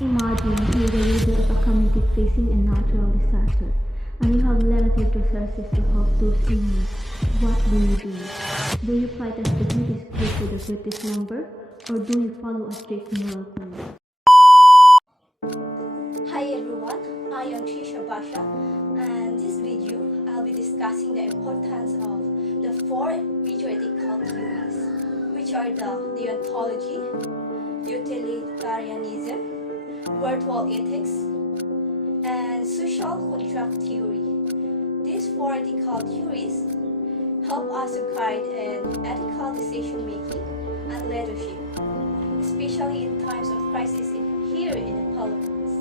Imagine you're the leader of a community facing a natural disaster, and you have limited resources to help those in need. What do you do? Do you fight as the greatest group with the greatest number, or do you follow a strict moral code? Hi everyone, I am Trisha Basha, and this video I'll be discussing the importance of the four major ethical theories, which are the deontology, utilitarianism, virtual ethics, and social contract theory. These four ethical theories help us to guide in ethical decision making and leadership, especially in times of crisis here in the Philippines.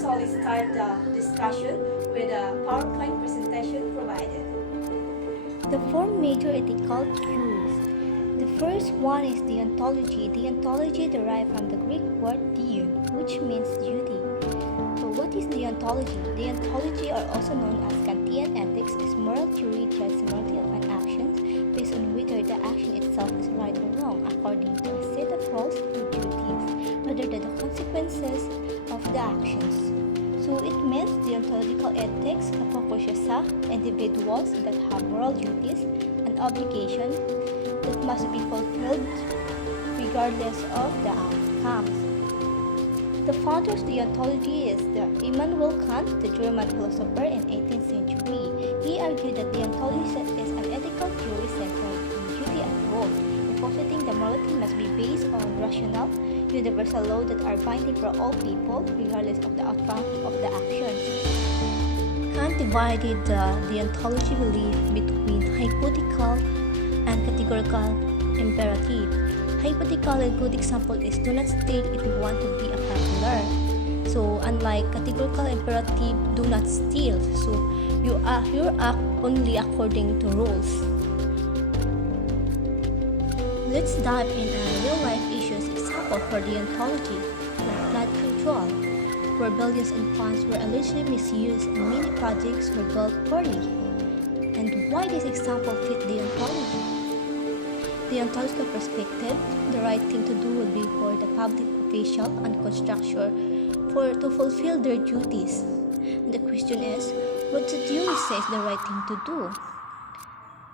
So let's start the discussion with a PowerPoint presentation provided. The four major ethical theories. The first one is deontology. Deontology derived from the Greek word deon, which means duty. So what is deontology? Deontology, or also known as Kantian ethics, is moral theory judges the morality of an action based on whether the action itself is right or wrong according to a set of rules or duties, rather than the consequences of the actions. So it means deontological ethics focuses sa individuals that have moral duties and obligations that must be fulfilled regardless of the outcomes. The founder of deontology is Immanuel Kant, the German philosopher in 18th century. He argued that deontology is an ethical theory centered on duty and role, positing the morality must be based on rational, universal law that are binding for all people, regardless of the outcome of the actions. Kant divided the deontology belief between hypothetical and categorical imperative. Hypothetical, a good example is do not steal if you want to be a popular. So unlike categorical imperative, do not steal. So you act only according to rules. Let's dive in a real-life issues example for deontology, like flood control, where billions in funds were allegedly misused and many projects were built poorly. And why this example fit deontology? Deontological perspective, the right thing to do would be for the public official and contractor to fulfill their duties. And the question is, what the theory says the right thing to do?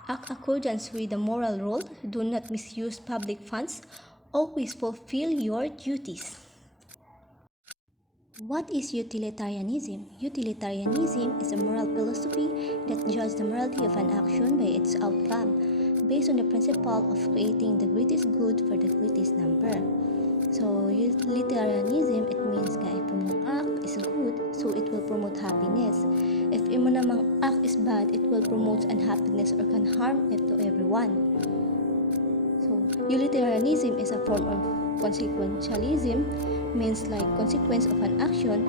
Act accordance with the moral rule, do not misuse public funds, always fulfill your duties. What is utilitarianism? Utilitarianism is a moral philosophy that judges the morality of an action by its outcome, based on the principle of creating the greatest good for the greatest number. So utilitarianism, it means nga if imong act is good, so it will promote happiness. If imong namang act is bad, it will promote unhappiness or can harm it to everyone. So utilitarianism is a form of consequentialism, means like consequence of an action,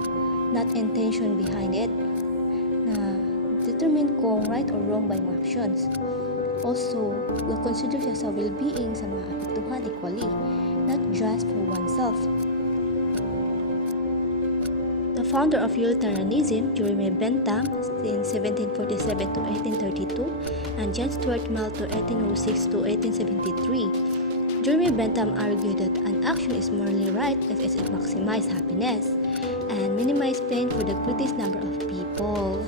not intention behind it, na determine kung right or wrong by mga actions. Also, will consider siya sa well-being sa mga apektuhan equally, not just for oneself. The founder of utilitarianism, Jeremy Bentham, in 1747 to 1832, and John Stuart Mill to 1806 to 1873. Jeremy Bentham argued that an action is morally right if it maximizes happiness and minimizes pain for the greatest number of people.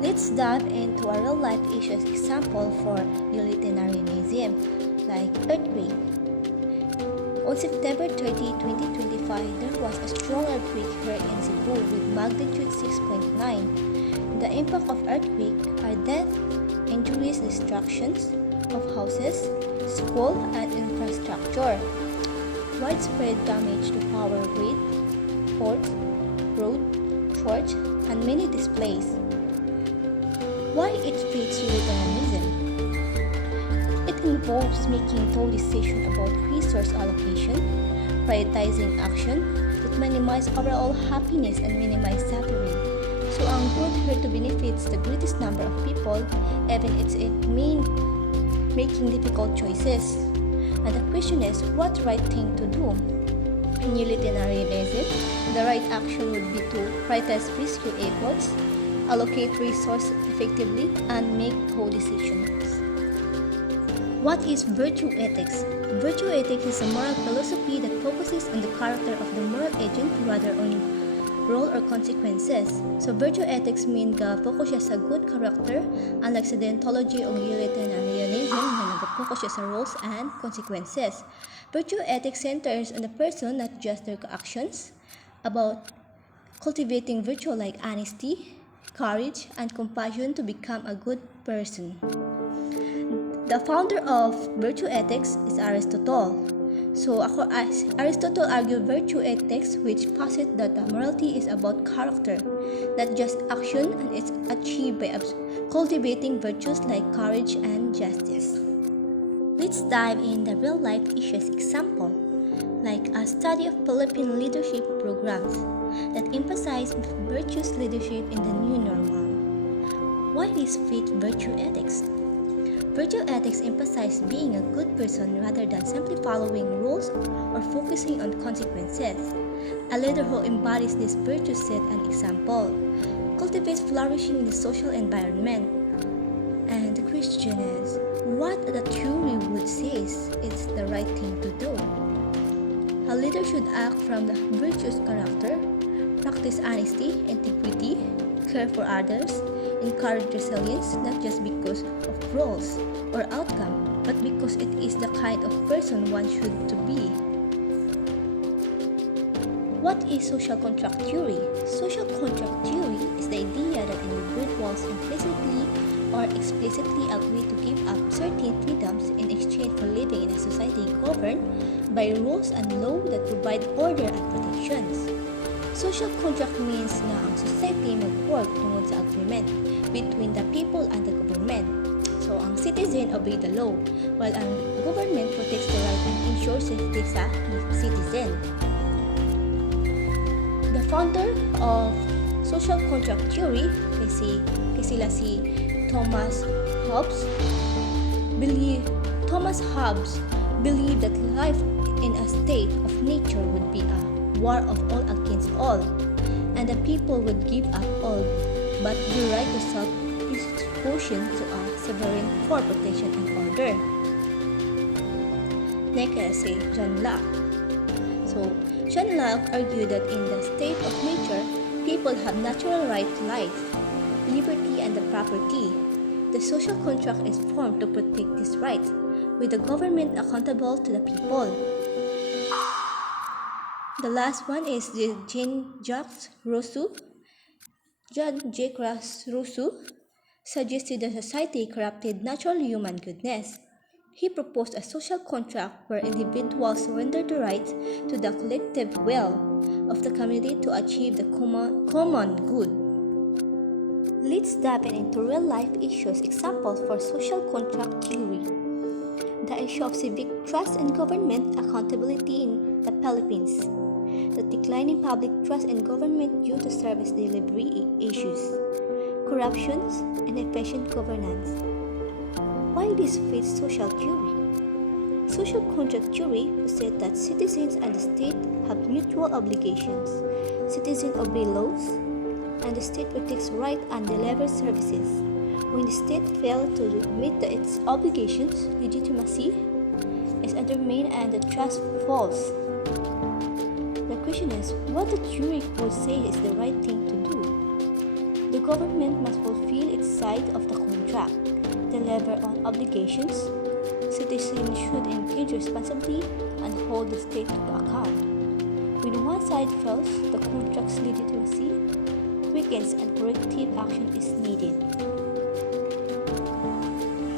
Let's dive into a real-life issues example for utilitarianism, like earthquake. On September 30, 2025, there was a strong earthquake here in Cebu with magnitude 6.9. The impact of earthquake are death, injuries, destructions of houses, school, and infrastructure. Widespread damage to power grid, ports, road, church, and many displays. Why it fits utilitarianism? It involves making bold decisions about resource allocation, prioritizing action that minimize overall happiness and minimize suffering. So ang good here to benefits the greatest number of people, even it means making difficult choices. And the question is, what right thing to do? In utilitarianism, the right action would be to prioritize rescue efforts, allocate resources effectively, and make bold decisions. What is virtue ethics? virtue ethics is a moral philosophy that focuses on the character of the moral agent rather on role or consequences. So virtue ethics means focus sa good character, unlike sa deontology o utilitarianism na nag-focus sa roles and consequences. Virtue ethics centers on the person, not just their actions, about cultivating virtue like honesty, courage, and compassion to become a good person. The founder of virtue ethics is Aristotle. So Aristotle argued virtue ethics, which posits that morality is about character, not just action, and it's achieved by cultivating virtues like courage and justice. Let's dive in the real-life issues example, like a study of Philippine leadership programs that emphasize virtuous leadership in the new normal. Why this fit virtue ethics? Virtue ethics emphasize being a good person rather than simply following rules or focusing on consequences. A leader who embodies this virtue set an example, cultivates flourishing in the social environment. And the question is, what the theory would say is the right thing to do? A leader should act from the virtuous character, practice honesty, integrity, care for others, encourage resilience not just because of roles or outcome, but because it is the kind of person one should to be. What is social contract theory? Social contract theory is the idea that individuals implicitly or explicitly agree to give up certain freedoms in exchange for living in a society governed by rules and law that provide order and protections. Social contract means na ang society mag-work tungod sa agreement between the people and the government. So, ang citizen obey the law, while ang government protects the right and ensures safety sa citizen. The founder of social contract theory, sila si Thomas Hobbes believed that life in a state of nature would be a war of all against all, and the people would give up all but the right to self-preservation to a sovereign for protection and order. Next is John Locke. So, John Locke argued that in the state of nature, people have natural right to life, liberty, and the property. The social contract is formed to protect this right, with the government accountable to the people. The last one is Jean-Jacques Rousseau. Jean-Jacques Rousseau suggested that society corrupted natural human goodness. He proposed a social contract where individuals surrender the right to the collective will of the community to achieve the common good. Let's dive into real-life issues examples for social contract theory. The issue of civic trust and government accountability in the Philippines. The decline in public trust in government due to service delivery issues. Corruptions and efficient governance. Why this fits social theory? Social contract theory said that citizens and the state have mutual obligations. Citizens obey laws, and the state protects rights and delivers services. When the state fails to meet its obligations, legitimacy is undermined and the trust falls. The question is, what the theory would say is the right thing to do? The government must fulfill its side of the contract, deliver on obligations. Citizens should engage responsibly and hold the state to account. When one side fails, the contract's legitimacy weakens and corrective action is needed.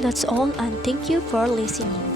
That's all, and thank you for listening.